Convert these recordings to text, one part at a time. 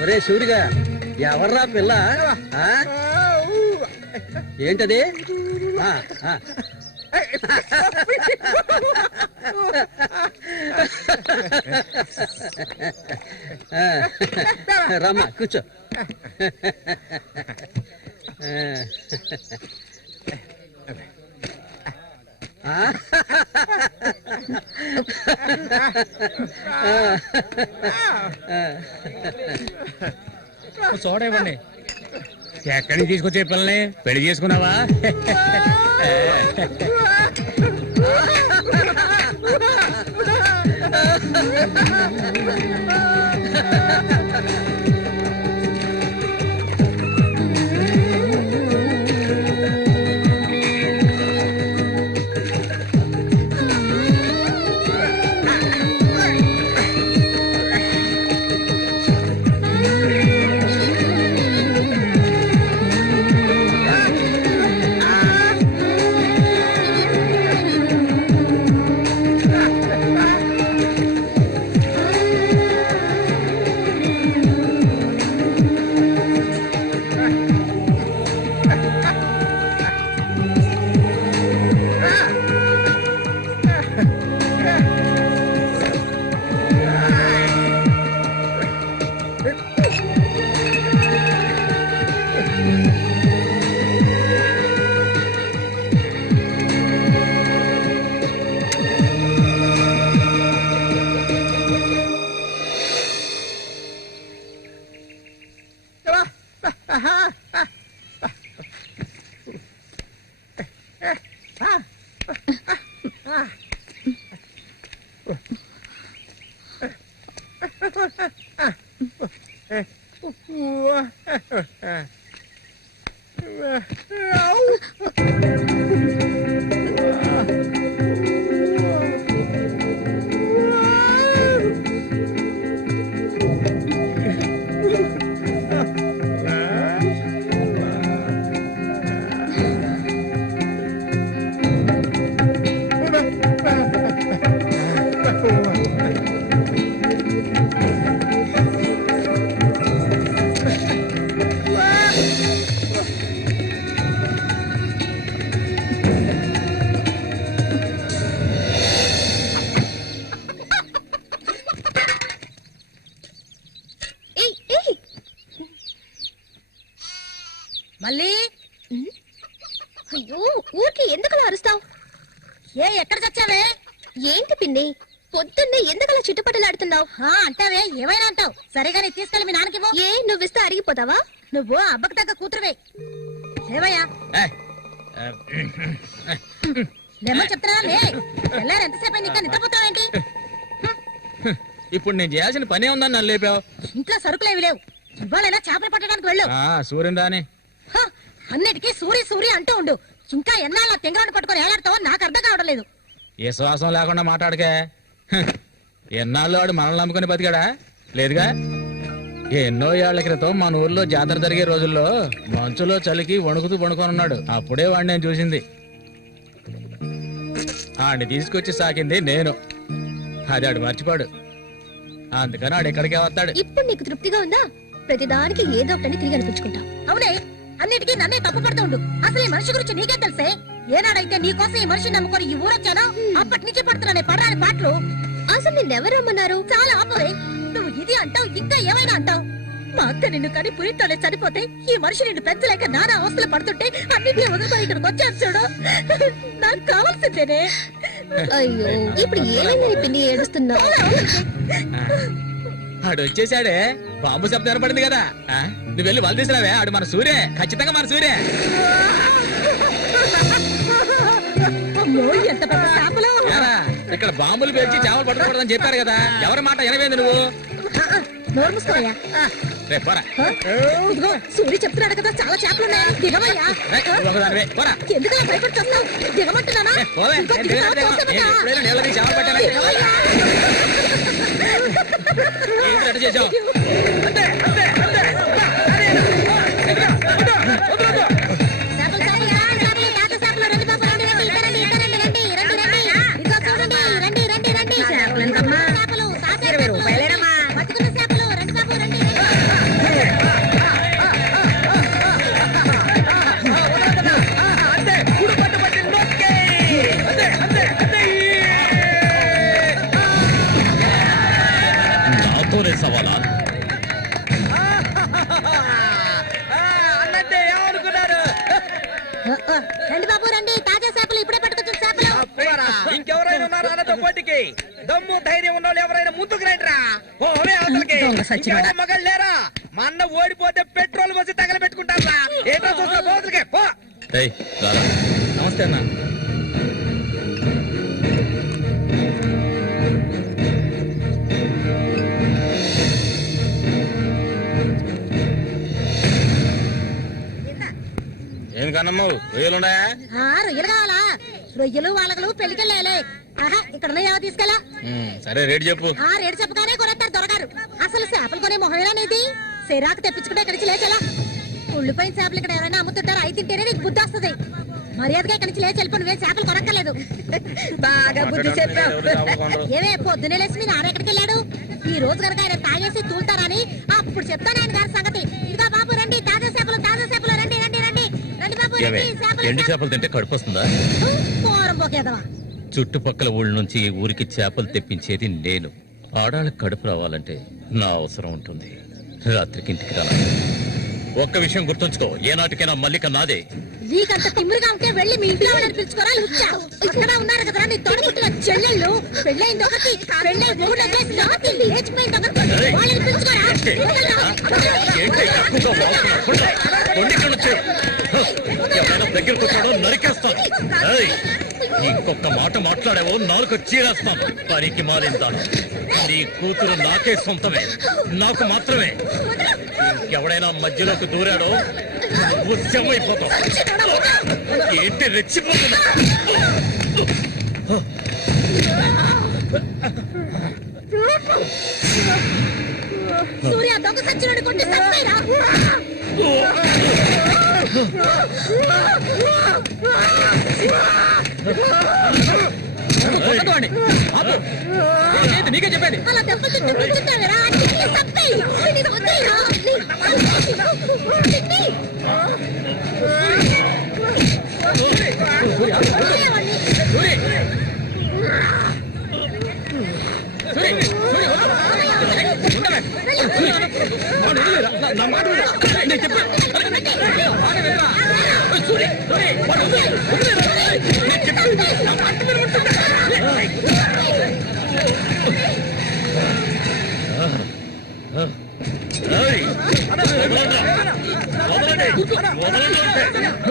ఒరే సూరిగా, ఎవర్రా పిల్ల? ఏంటది? రమ్మా కూర్చో. చూడవండి, ఎక్కడికి తీసుకొచ్చే పిల్లని పెళ్లి చేసుకున్నావా? మళ్ళీ అయ్యో, ఊరికి ఎందుకలా అరుస్తావు? ఎక్కడ చచ్చావే? ఏంటి పిన్ని, పొద్దున్నే ఎందుకలా చుట్టుపట్టలాడుతున్నావు? అంటావే, ఏమైనా అంటావు. సరేగానే తీసుకెళ్ళి మీ నాన్నకివ్వు. ఏ, నువ్విస్తే అరిగిపోతావా? నువ్వు అబ్బకు తగ్గ కూతురువే. లేవయ్యా, లేమని చెప్తున్నా. ఎల్లారు ఎంతసేపు ఇంకా నిద్రపోతావేంటి? ఇప్పుడు నేను చేయాల్సిన పనే ఉందని నన్ను లేపావు. ఇంట్లో సరుకులేవి లేవు. ఇవాళైనా చేపలు పట్టడానికి వెళ్ళు. సూర్యుని రాని అన్నిటికీ సూరి సూరి అంటూ ఉండు. ఇంకా ఎన్నాళ్ళ తెంగరాన్ని పట్టుకొని ఏలాడతావో నాకు అర్థం కావడం లేదు. ఏ శ్వాసం లేకుండా మాట్లాడకే. ఎన్నాళ్ళు వాడు మనల్ని నమ్ముకుని బతికాడా? లేదుగా. ఎన్నో ఏళ్ల క్రితం మన ఊర్లో జాతర జరిగే రోజుల్లో మంచులో చలికి వణుకుతూ వణుకొని ఉన్నాడు. అప్పుడే వాడిని నేను చూసింది. ఆడిని తీసుకొచ్చి సాకింది నేను. అది ఆడు మర్చిపోడు. అందుకని ఆడు ఎక్కడికే వస్తాడు. ఇప్పుడు నీకు తృప్తిగా ఉందా? ప్రతిదానికి ఏదో ఒకటి తిరిగి అనిపించుకుంటా. అవునే, అన్నిటికీ నన్నే తప్పు పడుతూ ఉండు. అసలు ఈ మనిషి గురించి నీకే తెలిసే. ఏనాడైతే నీకోసం ఈ మనిషిని నమ్ముకొని ఈ ఊరొచ్చానో అప్పటి నుంచి పడుతున్నానే పడరాని పాటలు. అసలు నిన్నెవరమ్మన్నారు? చాలా ఆపవే. నువ్వు ఇది అంటావు, ఇంకా ఏమైనా అంటావు. మా అక్క నిన్ను కని పురితోనే చనిపోతే ఈ మనిషి నిన్ను పెంచలేక నానా అవస్థలు పడుతుంటే అన్నింటినీ వదిలిపోయి ఇక్కడికి వచ్చాను చూడు. నాకు కావాల్సిందేనే. అయ్యో, ఇప్పుడు ఏమైనా పిన్ని ఏడుస్తున్నా? ఆడు వచ్చేసాడే. బాంబు శబ్దం ఏర్పడింది కదా. నువ్వు వెళ్ళి వాళ్ళు తీసుకురావే. ఆడు మన సూర్య, ఖచ్చితంగా మన సూర్య. అమ్మో, ఎంత పెద్ద చేపలు. ఇక్కడ బాంబులు పేల్చి చేపలు పట్టకూడదని చెప్పారు కదా, ఎవరి మాట వినవేంది నువ్వు? నోరు మూసుకోవయ్యా. రేపు పోరా. ఇదిగో సూర్య చెప్తున్నాడు కదా, చాలా చేపలు ఉన్నాయి, దిగవయ్యా. ఒకదానివే పోరా. ఎందుకు భయపడి వస్తావు? దిగమంటున్నానా? పోవే. ఇంకో దిగుతావా? తోసేమయ్యా. ఎప్పుడైనా నీళ్ళకి చేపలు పట్టానా? దిగవయ్యా. ఏంటి రెడీ చేసావు? చేపలు చాలయ్యా, చేపలు, తాత చేపలు, రండి బాబు, రండి, రండి, ఇక రండి, ఇక రండి, రండి, రండి, రండి. ఇదిగో చూడండి, రండి, రండి, రండి. చేపలు ఎంతమ్మా? చేపలు, తాజా చేపలు, బతుకున్న చేపలు, రండి బాబు, రండి, రండి. నాతోనే సవాలా? అన్నట్టే ఏమనుకున్నారు? రండి బాబు, రండి, తాజా చేపలు, ఇప్పుడే పట్టుకొచ్చిన చేపలు. ఇంకెవరైనా ఉన్నారా అన్నతో పోటీకి? దమ్ము ధైర్యం ఉన్న వాళ్ళు ఎవరైనా ముందుకు రండిరా. పోవే అవతలకి. ఇంకెవరైనా మగాళ్ళు లేరా? మా అన్న ఓడిపోతే పెట్రోల్ వచ్చి తగలబెట్టుకుంటారా? ఏంటో చూస్తా పోతులకే పో. నమస్తే అన్న. ఏం కన్నమ్మావు, రొయ్యలున్నాయా? రొయ్యలు కావాలా? రొయ్యలు వాళ్ళగలు పెళ్లికెళ్ళాలి. ఆహా, ఇక్కడ ఏవో తీసుకెళ్ళా. సరే రేటు చెప్పు. రేటు చెప్పగానే కొనేస్తారు దొరగారు. అసలు చేపలు కొనే మొహమేనేది? సిరాకు తెప్పించుకుంటే ఇక్కడి నుంచి లేచలా. ఉళ్ళిపోయిన చేపలు ఇక్కడ ఎవరైనా అమ్ముతుంటారు, అయి తింటేనే నీకు బుద్ధి వస్తుంది. మర్యాదగా ఇక్కడి నుంచి లేచి వెళ్ళిపోయి నువ్వే చేపలు కొనక్కర్లేదు. బాగా బుద్ధి చెప్పావు. ఏమే పొద్దునే లేచి మీ నాన్న ఎక్కడికి వెళ్ళాడు? ఈ రోజు కనుక ఆయన తాగేసి తూలుతారని అప్పుడు చెప్తాను ఆయన గారి సంగతి. ఇదిగా బాబు రండి, తాజా చేపలు, తాజా చేపలు, రండి, రండి, రండి, రండి బాబు, రండి. ఎండి చేపలు తింటే కడుపు వస్తుందా? పోరం పోకేదవా. చుట్టుపక్కల ఊళ్ళ నుంచి ఈ ఊరికి చేపలు తెప్పించేది నేను. ఆడాళ్ళకి కడుపు రావాలంటే నా అవసరం ఉంటుంది. రాత్రికి ఇంటికి రా. ఒక్క విషయం గుర్తుంచుకో, ఏనాటికైనా మల్లిక నాదే. నీకంత తిమ్మిరిగా ఉంటే వెళ్ళి మీ ఇంట్లో వాళ్ళని పిలుచుకోరా. లుచ్చా అక్కడ ఉన్నారు కదా నీ తోడుపుట్టిన చెల్లెళ్ళు. పెళ్ళైంది ఒకటి, పెళ్ళై మూడు నాటి లేచిపోయింది ఒకటి. వాళ్ళని పిలుచుకోరా. ఎవరైనా దగ్గరకు వచ్చాడో నరికేస్తాను. ఇంకొక మాట మాట్లాడావో నాలుగు చీరేస్తాను. పనికి మారిందాను. నీ కూతురు నాకే సొంతమే, నాకు మాత్రమే. ఎవడైనా మధ్యలోకి దూరాడో ఉద్యమైపోతావు. ఏంటి రెచ్చిపోతున్నా? సూర్య దొంగ సచ్చినోడి కొట్టి చంపేరా. నీకే చెప్పేది. అలా దెబ్బలు తింటావేరా. చంపేయి.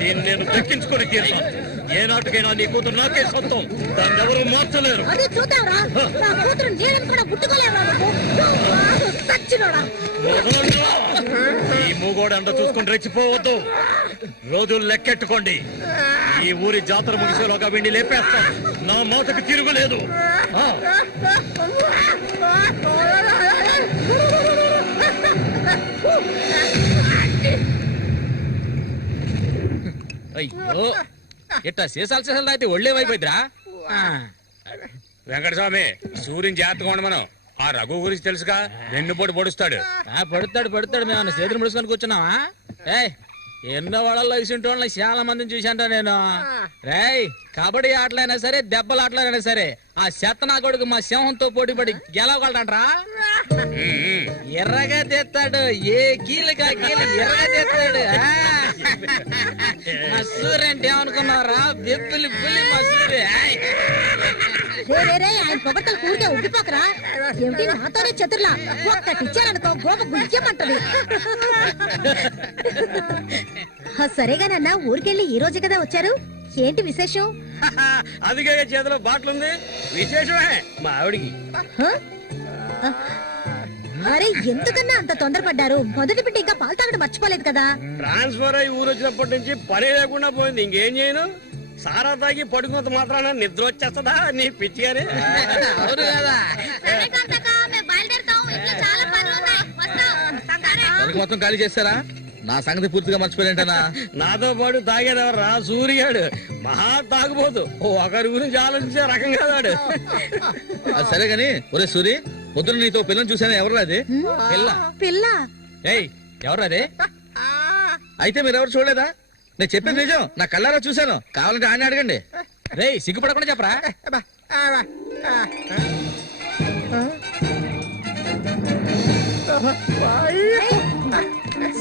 దీన్ని నేను దక్కించుకొని తీరుతాను. ఏనాటికైనా నీ కూతురు నాకే సొంతం. దాన్ని ఎవరు మార్చలేరు. అదే చూద్దాంరా. నా కూతురు నీళ్ళని కూడా ముట్టుకోలేవా నువ్వు? సచ్చినోడా. ఈ మూగోడు అంట చూసుకుని రెచ్చిపోవద్దు. రోజులు లెక్కెట్టుకోండి. ఈ ఊరి జాతర ముగిసేలోగా వీడిని లేపేస్తాను. నా మాటకు తిరుగులేదు. అయ్యో, ఇట్టా సీసాలు అయితే ఒళ్ళే వైపోయిద్దిరా. వెంకటస్వామి, సూర్యుని జాగ్రత్తగా ఉండమను. ఆ రఘు గురించి తెలుసుగా, వెన్నుపోటు పొడుస్తాడు. పడుతాడు. మేము చేతులు ముడుచుకొని కూర్చున్నావా? ఎన్నో వాళ్ళల్లో ఇసుంటి వాళ్ళని చాలా మందిని చూశాంటా నేను. రేయ్, కబడ్డీ ఆటలైనా సరే, దెబ్బల ఆటలైనా సరే, ఆ శతనా కొడుకు మా సింహంతో పోటీపడి గెలవగలడంట్రా. ఎర్రగా తెస్తాడు. ఏ కీలుగా కీలు ఎర్రగా తెస్తాడు. మా సూర్య అంటే ఏమనుకున్నారా? బెబ్బులి పులి మా సూర్య. ఆయన పొగట్టలు కూడితే ఉబ్బిపోకరా. ఏమిటి నాతోనే చతుర్లా? ఒక్కటి ఇచ్చారనుకో గోప గుయ్యమంటది. సరేగానన్నా, ఊరికెళ్ళి ఈ రోజు కదా వచ్చారు. ఏంటి విశేషం? అదిగే చేతిలో బాటిల్ ఉంది, విశేషమే మా ఆవిడికి. హ? అరే ఎందుకన్నా అంత తొందరపడ్డారు? మొదటి బిడ్డ ఇంకా పాలు తాగడం మర్చిపోలేదు కదా. ట్రాన్స్ఫర్ అయ్యి ఊరు వచ్చినప్పటి నుంచి పని లేకుండా పోయింది. ఇంకేం చేయను, సారా తాగి పడుకున్నంత మాత్రాన నిద్ర వచ్చేస్తుందా నీ పిచ్చిగానే? అవును కదా. మొత్తం ఖాళీ చేస్తారా? నా సంగతి పూర్తిగా మర్చిపోయింటనా? నాతో పాటు తాగేదెవర్రా? సూర్యాడు మహా తాగుపోతు, ఒకరి గురించి ఆలోచించే రకం కాదాడు. అది సరే గాని, ఒరే సూరి, పొద్దున నీతో పిల్లని చూసాను. ఎవరు అది? పిల్ల. పిల్ల? ఏయ్, ఎవరు అది? అయితే మీరు ఎవరు చూడలేదా? నేను చెప్పేది నిజం, నా కళ్ళారా చూశాను. కావాలంటే ఆయన అడగండి. రేయ్, సిగ్గుపడకుండా చెప్పరా?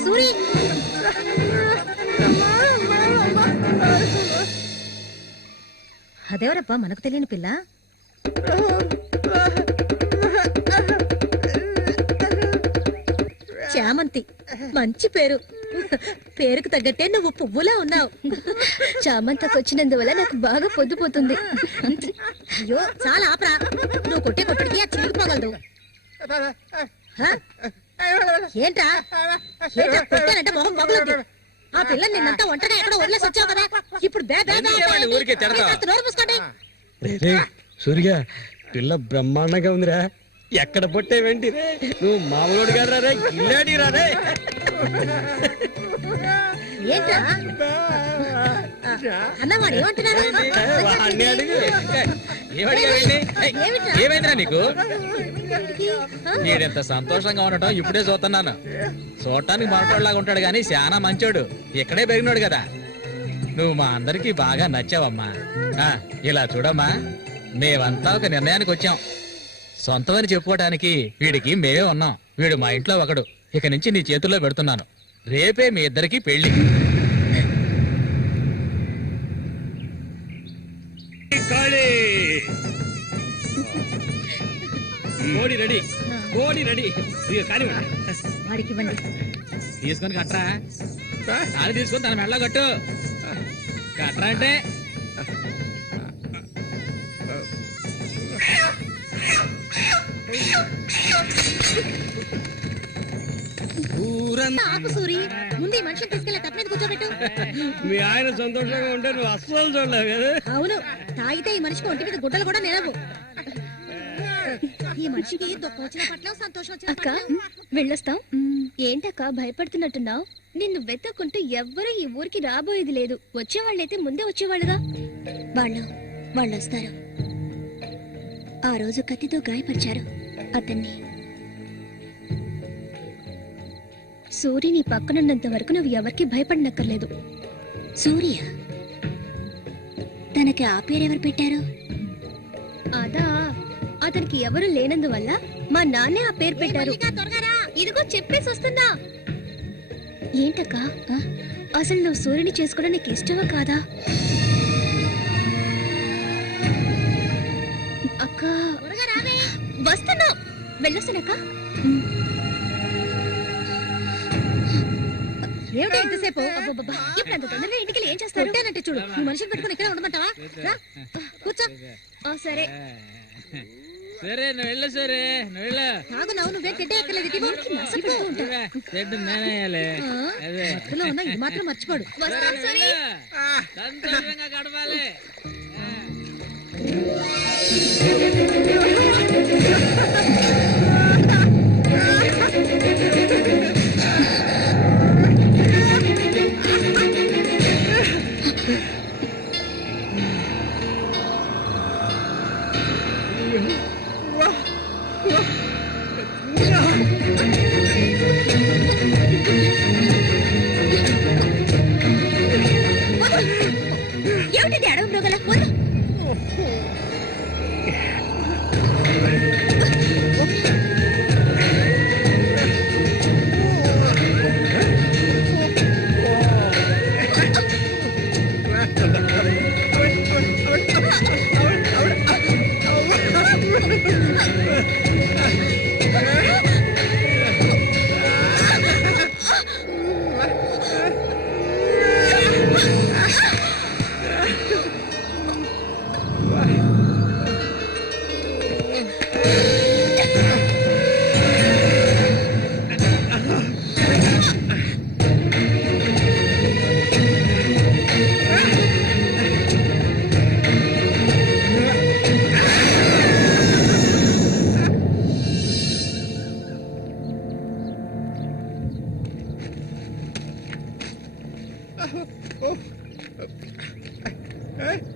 సూరి, అదేవరబ్బా మనకు తెలియని పిల్ల? చామంతి, మంచి పేరు. పేరుకు తగ్గట్టే నువ్వు పువ్వులా ఉన్నావు. చామంతకు వచ్చినందువల్ల నాకు బాగా పొద్దుపోతుంది. అయ్యో చాలా ఆపరా, నువ్వు కొట్టే కొట్టడికి అది చిరిగిపోగలదు. ఏంట్రా కొట్టానంటే మొహం మొగలుద్ది. ఆ పిల్లని నిన్నంతా ఒంటరిగా ఎక్కడో వదిలేసి వచ్చావు కదా, ఇప్పుడు నోరు మూసుకోండి. సూర్య, పిల్ల బ్రహ్మాండంగా ఉందిరా. ఎక్కడ పొట్టే వెంటి రే, నువ్వు మామూలు గారా రే, గిల్లాడి రా రే. ఏంట్రా అన్నవాడు ఏమంటున్నాడు? వాడిని అడుగు. ఏమైందిరా నీకు? వీడెంత సంతోషంగా ఉండటం ఇప్పుడే చూస్తున్నాను. చూడటానికి మనటోళ్ళలాగా ఉంటాడు గాని చాలా మంచోడు. ఇక్కడే పెరిగినాడు కదా. నువ్వు మా అందరికి బాగా నచ్చావమ్మా. ఇలా చూడమ్మా, మేమంతా ఒక నిర్ణయానికి వచ్చాం. సొంతమని చెప్పుకోవటానికి వీడికి మేమే ఉన్నాం. వీడు మా ఇంట్లో ఒకడు. ఇక నుంచి నీ చేతుల్లో పెడుతున్నాను. రేపే మీ ఇద్దరికి పెళ్లి. కోడి రెడీ, కోడి రెడీ. కానీ వాడికి ఇవ్వండి. తీసుకొని కట్టరా. అది తీసుకొని తన మెళ్ళ కట్టు. కట్టరా అంటే ఆపు సూరి, ముందు ఈ మనిషిని తీసుకెళ్ళి తప్ప మీద కూర్చోబెట్టు. మీ ఆయన సంతోషంగా ఉంటే నువ్వు అస్సలు చూడలేవు కదా. అవును, తాగితే ఈ మనిషికి ఒంటి మీద గుడ్డలు కూడా నిలవు. ఈ మనిషికి దుఃఖం వచ్చిన పట్ల సంతోషం వచ్చిన అక్క వెళ్ళొస్తాం. ఏంటక్క భయపడుతున్నట్టున్నావు? నిన్ను వెతకుంటూ ఎవ్వరూ ఈ ఊరికి రాబోయేది లేదు. వచ్చేవాళ్ళైతే ముందే వచ్చేవాళ్ళుగా. వాళ్ళు వస్తారు. ఆ రోజు కత్తితో గాయపరిచారు అతన్ని. సూర్య నీ పక్కనున్నంత వరకు నువ్వు ఎవరికి భయపడనక్కర్లేదు. సూర్య తనకి ఆ పేరెవరు పెట్టారు? అదా, అతనికి ఎవరు లేనందువల్ల మా నాన్నే ఆ పేరు పెట్టారు. ఇదిగో చెప్పేసి వస్తున్నా. ఏంటక్క, అసలు నువ్వు సూర్యుని చేసుకోవడం నీకు ఇష్టమా కాదా? అక్క వస్తున్నా, వెళ్ళొస్తానక్క. ఏమిటి ఎంతసేపు? ఇప్పుడు అంత తొందరగా ఇంటికి ఏం చేస్తారు? అంటే చూడు, ఈ మనిషిని పెట్టుకుని ఇక్కడ ఉండమంటావా? కూర్చో. సరే సరే, నువ్వు వెళ్ళు. సరే నువ్వు వెళ్ళు. నాగు నవ్వు నువ్వేం తిట్టే ఎక్కలేదు. ఇది మాత్రం మర్చిపోడు. సంతోషంగా గడపాలి. ఏమిటి అడవి మృగల? ఆ?